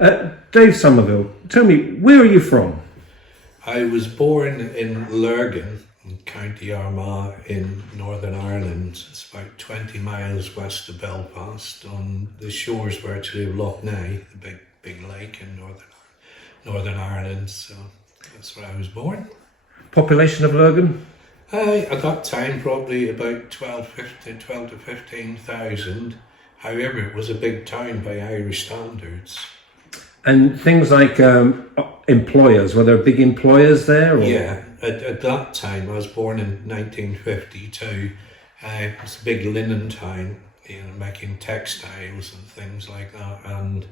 Dave Summerville, tell me, where are you from? I was born in Lurgan, in County Armagh in Northern Ireland. It's about 20 miles west of Belfast, on the shores virtually of Lough Neagh, the big lake in Northern Ireland. So that's where I was born. Population of Lurgan? At that time, probably about 12 to 15,000. However, it was a big town by Irish standards. And things like employers, were there big employers there? Or? Yeah, at that time, I was born in 1952. It was a big linen town, making textiles and things like that. And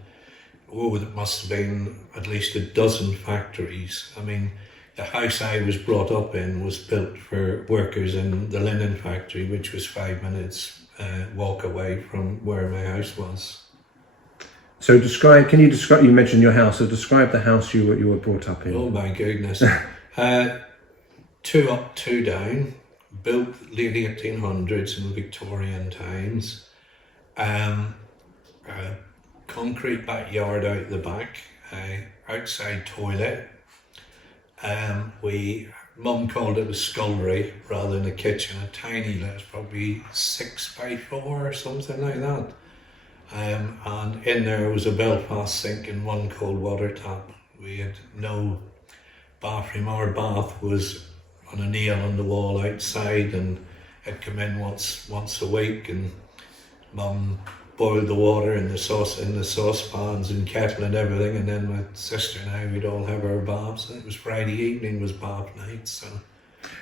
there must have been at least a dozen factories. I mean, the house I was brought up in was built for workers in the linen factory, which was 5 minutes walk away from where my house was. So you mentioned your house, so describe the house you were brought up in. Oh my goodness. 2 up, 2 down, built late 1800s in Victorian times. Concrete backyard out the back, outside toilet. Mum called it a scullery rather than a kitchen, a tiny little, probably 6x4 or something like that. And in there was a Belfast sink and 1 cold water tap. We had no bathroom. Our bath was on a nail on the wall outside, and I'd come in once a week, and Mum boiled the water in the saucepans and kettle and everything, and then my sister and I, we'd all have our baths. And it was Friday evening was bath night. So.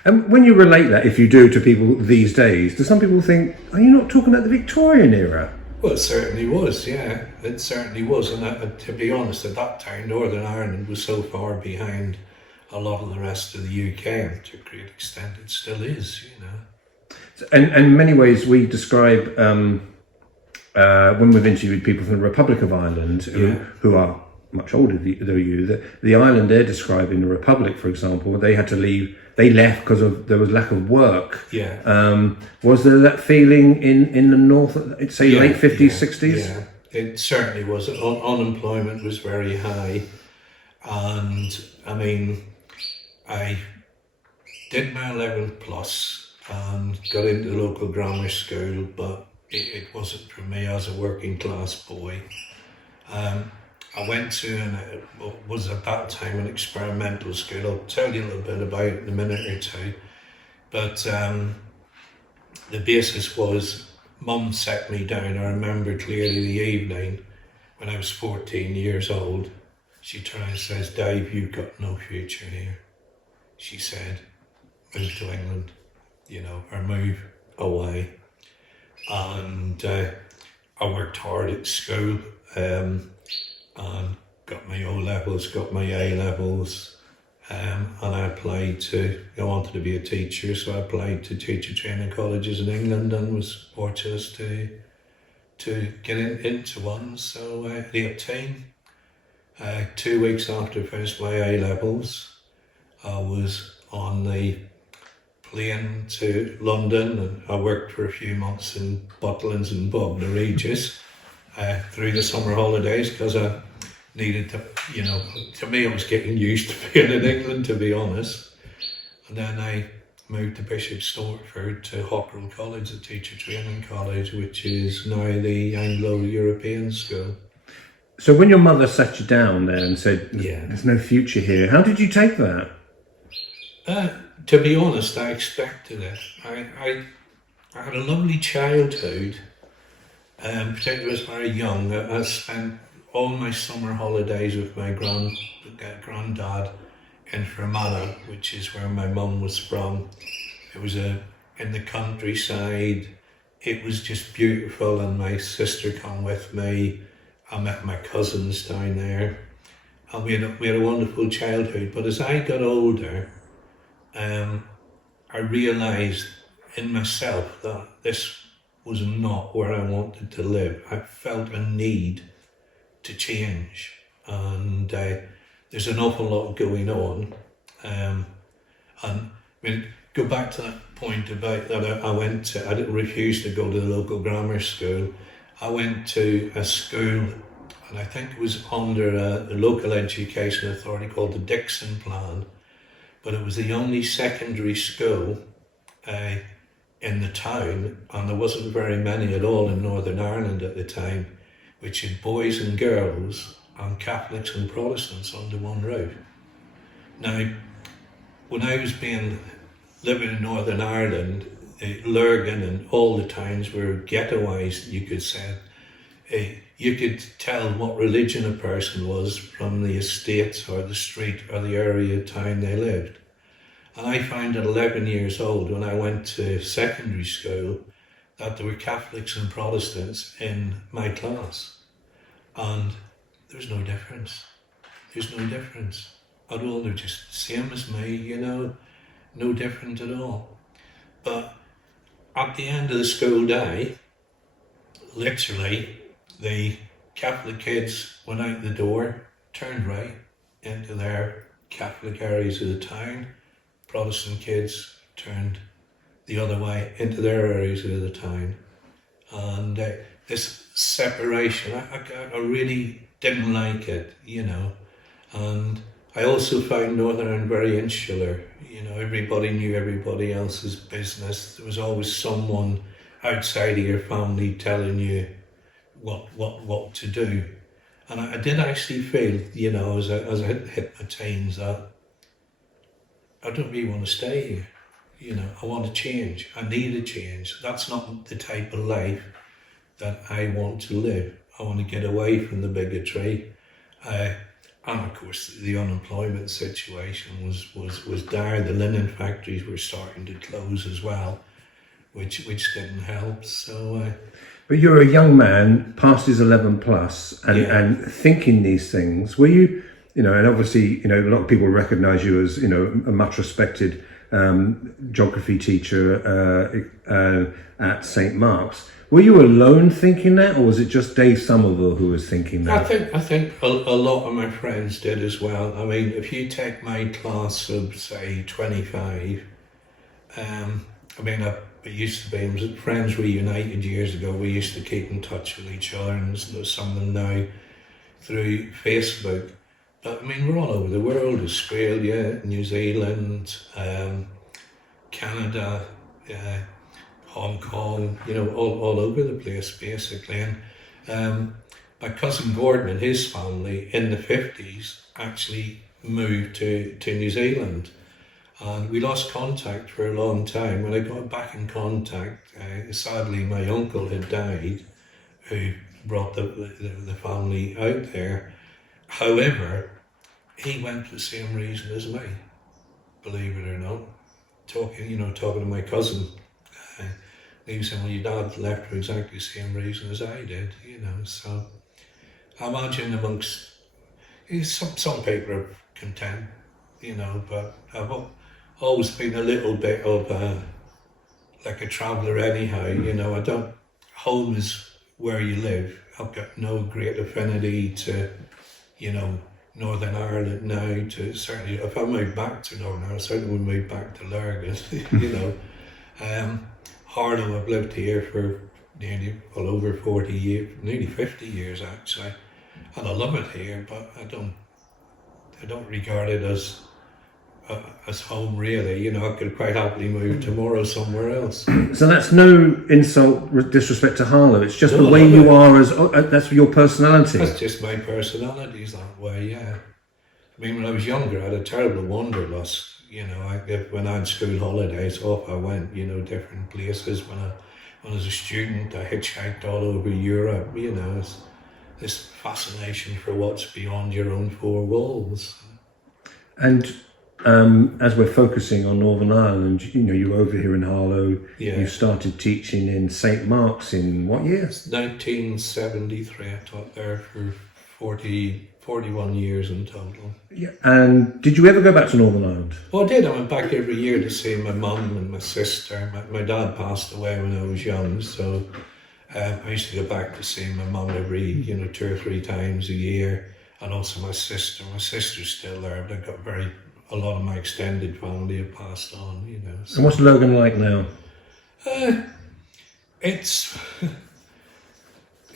And when you relate that, if you do, to people these days, do some people think, are you not talking about the Victorian era? Well, it certainly was, yeah. It certainly was. And to be honest, at that time, Northern Ireland was so far behind a lot of the rest of the UK, and to a great extent it still is, And in many ways we describe, when we've interviewed people from the Republic of Ireland who are much older than you, the island they're describing, the Republic, for example, they had to leave. They left because there was lack of work. Yeah. Was there that feeling in the north, say late 50s, 60s? Yeah, it certainly was. Unemployment was very high. And I mean, I did my 11 plus and got into the local grammar school, but it wasn't for me as a working class boy. I went to, and it was at that time an experimental school. I'll tell you a little bit about it in a minute or two. But the basis was, Mum set me down. I remember clearly the evening when I was 14 years old. She turned and says, "Dave, you've got no future here." She said, "Move to England, or move away." And I worked hard at school, and got my O-levels, got my A-levels, and I applied I wanted to be a teacher, so I applied to teacher training colleges in England and was fortunate to get into one. So at 18, 2 weeks after I finished my A-levels, I was on the plane to London, and I worked for a few months in Butlins and Bognor Regis through the summer holidays, because I needed to me I was getting used to being in England, to be honest. And then I moved to Bishop Stortford to Hockrell College, the teacher training college, which is now the Anglo-European school. So when your mother sat you down there and said, "There's no future here," how did you take that? To be honest, I expected it. I had a lovely childhood, particularly when I was very young. I spent all my summer holidays with my granddad in Fermanagh, which is where my mum was from. It was in the countryside. It was just beautiful, and my sister came with me. I met my cousins down there, and we had a wonderful childhood. But as I got older, I realised in myself that this was not where I wanted to live. I felt a need to change, and there's an awful lot going on. And go back to that point about that I refused to go to the local grammar school. I went to a school and I think it was under a local education authority called the Dixon Plan, but it was the only secondary school in the town, and there wasn't very many at all in Northern Ireland at the time, which had boys and girls and Catholics and Protestants under one roof. Now, when I was living in Northern Ireland, Lurgan and all the towns were ghettoised, you could say. You could tell what religion a person was from the estates or the street or the area of town they lived. And I found at 11 years old, when I went to secondary school, that there were Catholics and Protestants in my class. And there's no difference. There's no difference at all. They're just same as me, you know, no different at all. But at the end of the school day, literally, the Catholic kids went out the door, turned right into their Catholic areas of the town. Protestant kids turned the other way into their areas of the town. And this separation, I really didn't like it, you know. And I also found Northern Ireland very insular. You know, everybody knew everybody else's business. There was always someone outside of your family telling you what to do. And I did actually feel, you know, as I hit my teens, that I don't really want to stay here. You know, I want to change. I need a change. That's not the type of life that I want to live. I want to get away from the bigotry. And of course, the unemployment situation was dire. The linen factories were starting to close as well, which didn't help. So. But you're a young man, past his 11 plus, and thinking these things. Were you, you know, and obviously, you know, a lot of people recognise you as, you know, a much respected geography teacher at St. Mark's. Were you alone thinking that, or was it just Dave Summerville who was thinking that? I think a lot of my friends did as well. I mean, if you take my class of, say, 25, I mean, it used to be, it was Friends Reunited years ago, we used to keep in touch with each other, and some of them now through Facebook. But I mean, we're all over the world: Australia, New Zealand, Canada, Hong Kong, you know, all over the place basically. And my cousin Gordon and his family in the 50s actually moved to New Zealand. And we lost contact for a long time. When I got back in contact, sadly my uncle had died, who brought the family out there. However, he went for the same reason as me, believe it or not. Talking to my cousin, he was saying, well, your dad left for exactly the same reason as I did, you know. So I imagine amongst some people are content, you know, but I've always been a little bit of like a traveller anyhow, you know. I don't, home is where you live. I've got no great affinity to, you know, Northern Ireland now. To certainly, if I move back to Northern Ireland, I certainly would move back to Lurgan, you know. Harlow, I've lived here for nearly over 40 years, nearly 50 years actually, and I love it here. But I don't regard it as home really. You know, I could quite happily move tomorrow somewhere else. So that's no insult, disrespect to Harlow. It's just the way you are that's your personality. That's just my personality is that way. Yeah. I mean, when I was younger, I had a terrible wanderlust. You know, when I had school holidays, off I went. You know, different places. When I was a student, I hitchhiked all over Europe. You know, it's this fascination for what's beyond your own four walls. And as we're focusing on Northern Ireland, you know, you're over here in Harlow. Yeah. You started teaching in St. Mark's in what year? 1973. I taught there for 41 years in total. Yeah. And did you ever go back to Northern Ireland? Oh, I did. I went back every year to see my mum and my sister. My dad passed away when I was young, so I used to go back to see my mum every, you know, 2 or 3 times a year, and also my sister. My sister's still there, but I've got a lot of my extended family have passed on, you know. So. And what's Lurgan like now? It's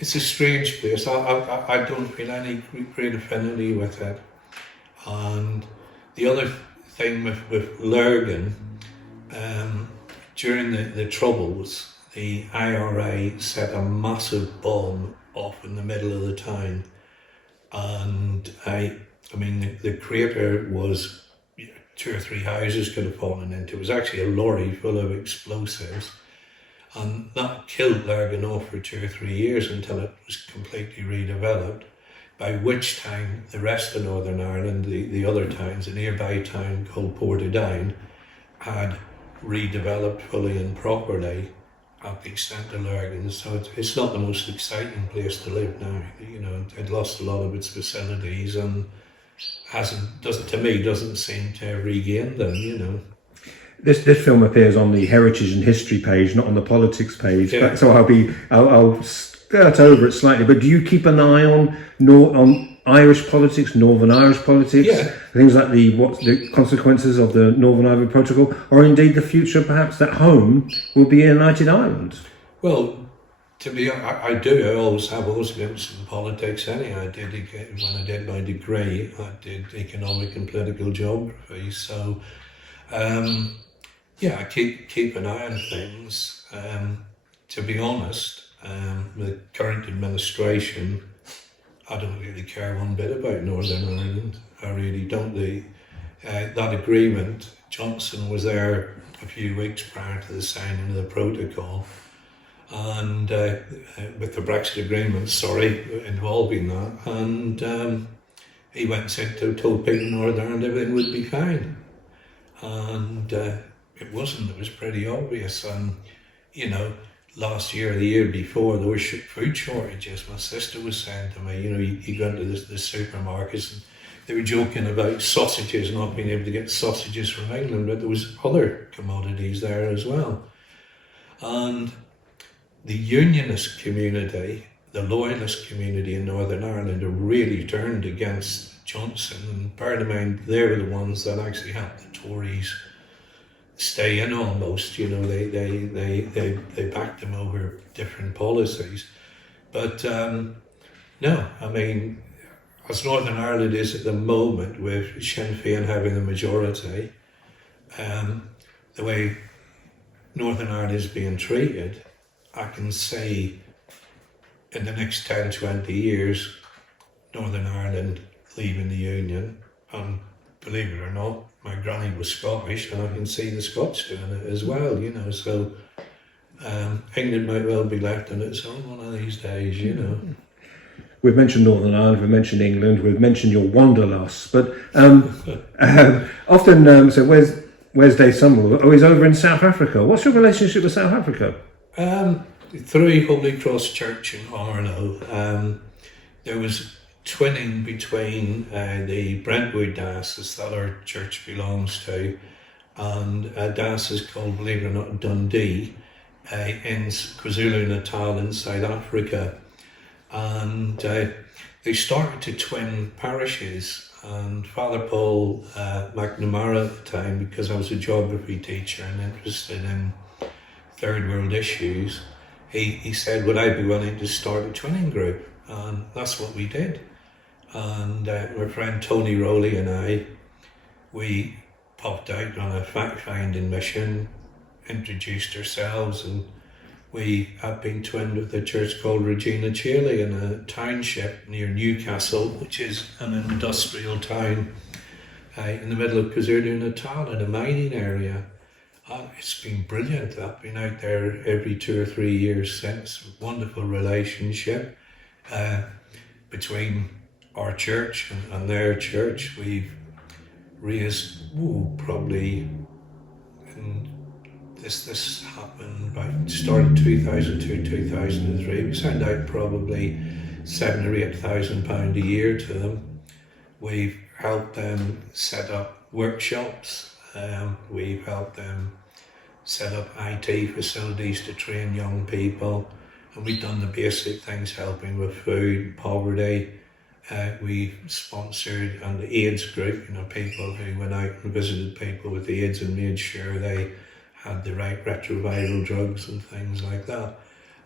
it's a strange place. I don't feel any great affinity with it. And the other thing with Lurgan, during the Troubles, the IRA set a massive bomb off in the middle of the town. And I mean, the crater was 2 or 3 houses could have fallen into. It was actually a lorry full of explosives. And that killed Lurgan off for 2 or 3 years until it was completely redeveloped. By which time the rest of Northern Ireland, the other towns, a nearby town called Portadown, had redeveloped fully and properly at the extent of Lurgan. So it's not the most exciting place to live now. You know, it lost a lot of its facilities and doesn't seem to have regained them, you know. This film appears on the heritage and history page, not on the politics page. Yeah. But, so I'll skirt over it slightly. But do you keep an eye on Irish politics, Northern Irish politics, Yeah. things like the consequences of the Northern Ireland Protocol, or indeed the future, perhaps that home will be a united Ireland? Well, to be honest, I do. I always have been in politics. Anyhow, when I did my degree, I did economic and political geography. So. Yeah, I keep an eye on things. To be honest, the current administration, I don't really care one bit about Northern Ireland. I really don't. That agreement, Johnson was there a few weeks prior to the signing of the protocol, and with the Brexit agreement, involving that, and he went and told people in Northern Ireland everything would be fine. And it wasn't. It was pretty obvious. And you know, last year, the year before, there were food shortages. My sister was saying to me, you know, you go into the supermarkets and they were joking about sausages, not being able to get sausages from England, but there was other commodities there as well. And the unionist community, the loyalist community in Northern Ireland, have really turned against Johnson. And bear in mind, they were the ones that actually helped the Tories stay in almost. You know, they backed them over different policies. But no, I mean, as Northern Ireland is at the moment, with Sinn Féin having the majority, the way Northern Ireland is being treated, I can say in the next 10, 20 years, Northern Ireland leaving the Union, and believe it or not, my granny was Scottish, and I can see the Scots doing it as well, you know, so England might well be left on its own one of these days, you know. We've mentioned Northern Ireland, we've mentioned England, we've mentioned your wanderlust, but often, so where's Dave Summerville? Oh, he's over in South Africa. What's your relationship with South Africa? Through Holy Cross Church in Harlow, there was twinning between the Brentwood diocese that our church belongs to, and a diocese called, believe it or not, Dundee, in KwaZulu-Natal in South Africa. And they started to twin parishes, and Father Paul McNamara at the time, because I was a geography teacher and interested in third world issues, he said, would I be willing to start a twinning group? And that's what we did. And my friend Tony Rowley and I, we popped out on a fact-finding mission, introduced ourselves, and we have been twinned with a church called Regina Caeli in a township near Newcastle, which is an industrial town in the middle of KwaZulu-Natal in a mining area. And it's been brilliant. I've been out there every 2 or 3 years since. Wonderful relationship between our church and their church. We've raised probably, this happened started 2002, 2003. We sent out probably £7,000 or £8,000 a year to them. We've helped them set up workshops. We've helped them set up IT facilities to train young people, and we've done the basic things, helping with food, poverty. We sponsored and the AIDS group, you know, people who went out and visited people with AIDS and made sure they had the right retroviral drugs and things like that.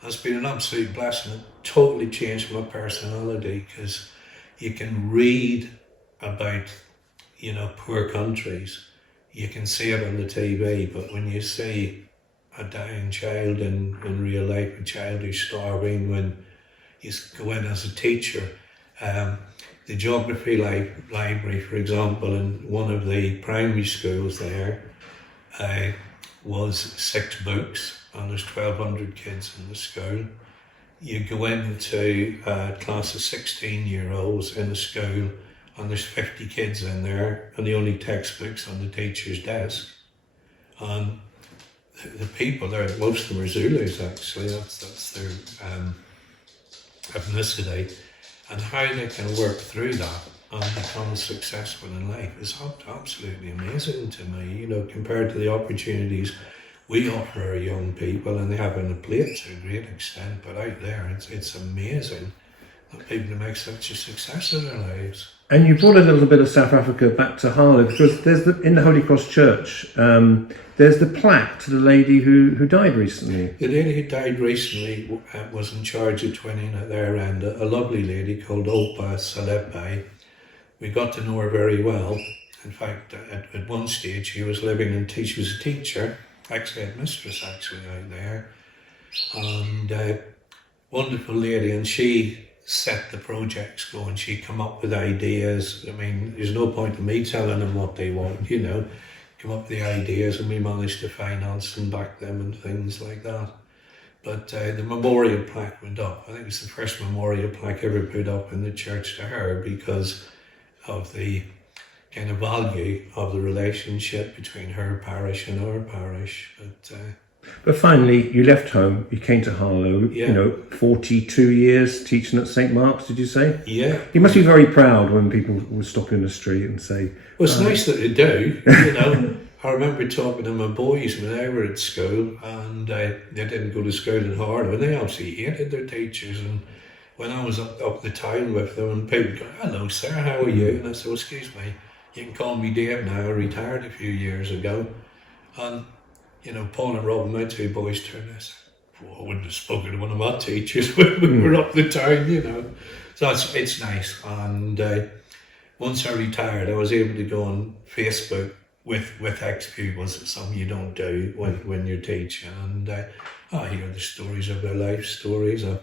It's been an absolute blessing. It totally changed my personality, because you can read about, poor countries. You can see it on the TV, but when you see a dying child in real life, a child who's starving, when you go in as a teacher, the geography library, for example, in one of the primary schools there, was 6 books, and there's 1,200 kids in the school. You go into a class of 16-year-olds in the school, and there's 50 kids in there, and the only textbooks on the teacher's desk. And the people there, most of them are Zulus actually, that's their ethnicity, and how they can work through that and become successful in life is absolutely amazing to me, compared to the opportunities we offer our young people, and they have on a plate to a great extent, but out there it's amazing that people make such a success of their lives. And you brought a little bit of South Africa back to Harlow, because there's in the Holy Cross Church, there's the plaque to the lady who died recently. The lady who died recently was in charge of twinning at their end, a lovely lady called Opa Salepe. We got to know her very well. In fact, at one stage she was living and she was a teacher, actually headmistress actually out there, and wonderful lady, and she set the projects going. She come up with ideas. I mean, there's no point in me telling them what they want, come up with the ideas, and we managed to finance and back them and things like that. But the memorial plaque went up. I think it's the first memorial plaque ever put up in the church to her, because of the kind of value of the relationship between her parish and our parish. But finally, you left home, you came to Harlow, 42 years teaching at St. Mark's, did you say? Yeah. You must be very proud when people would stop you in the street and say... Well, it's nice that they do, I remember talking to my boys when they were at school, and they didn't go to school in Harlow, and they absolutely hated their teachers. And when I was up the town with them, and people go, "Hello sir, how are you?" And I said, "Well, excuse me, you can call me Dave now, I retired a few years ago." And Paul and Rob, my 2 boys, turned and said, "Well, I wouldn't have spoken to one of my teachers when we were up the town, So it's nice. And once I retired, I was able to go on Facebook with ex-pupils. It's something you don't do when you're teaching. And I hear the stories of their life stories. I've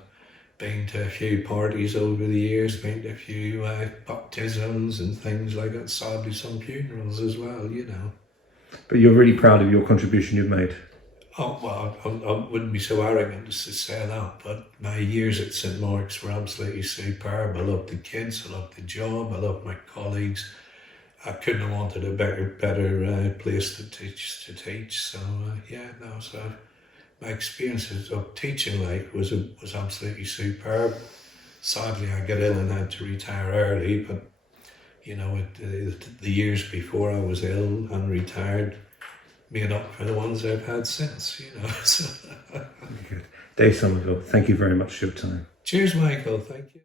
been to a few parties over the years, been to a few baptisms and things like that. Sadly, some funerals as well, But you're really proud of your contribution you've made. Oh, well, I wouldn't be so arrogant as to say that, but my years at St. Mark's were absolutely superb. I loved the kids, I loved the job, I loved my colleagues. I couldn't have wanted a better place to teach. So, so my experiences of teaching life was absolutely superb. Sadly, I got ill and had to retire early, but the years before I was ill and retired made up for the ones I've had since, So. Good. Dave Summerville, thank you very much for your time. Cheers, Michael. Thank you.